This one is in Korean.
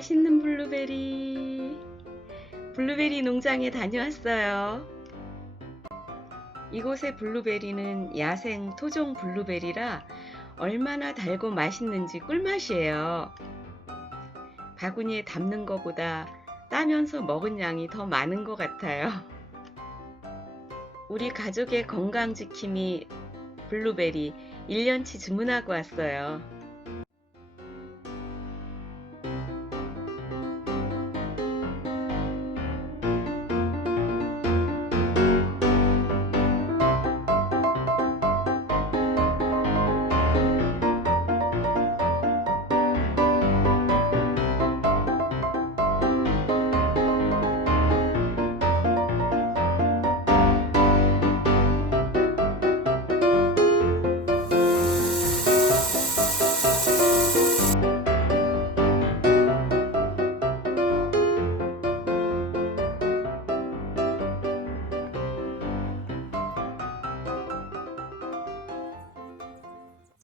맛있는 블루베리 농장에 다녀왔어요. 이곳의 블루베리는 야생 토종 블루베리라 얼마나 달고 맛있는지 꿀맛이에요. 바구니에 담는 것보다 따면서 먹은 양이 더 많은 것 같아요. 우리 가족의 건강 지킴이 블루베리 1년치 주문하고 왔어요.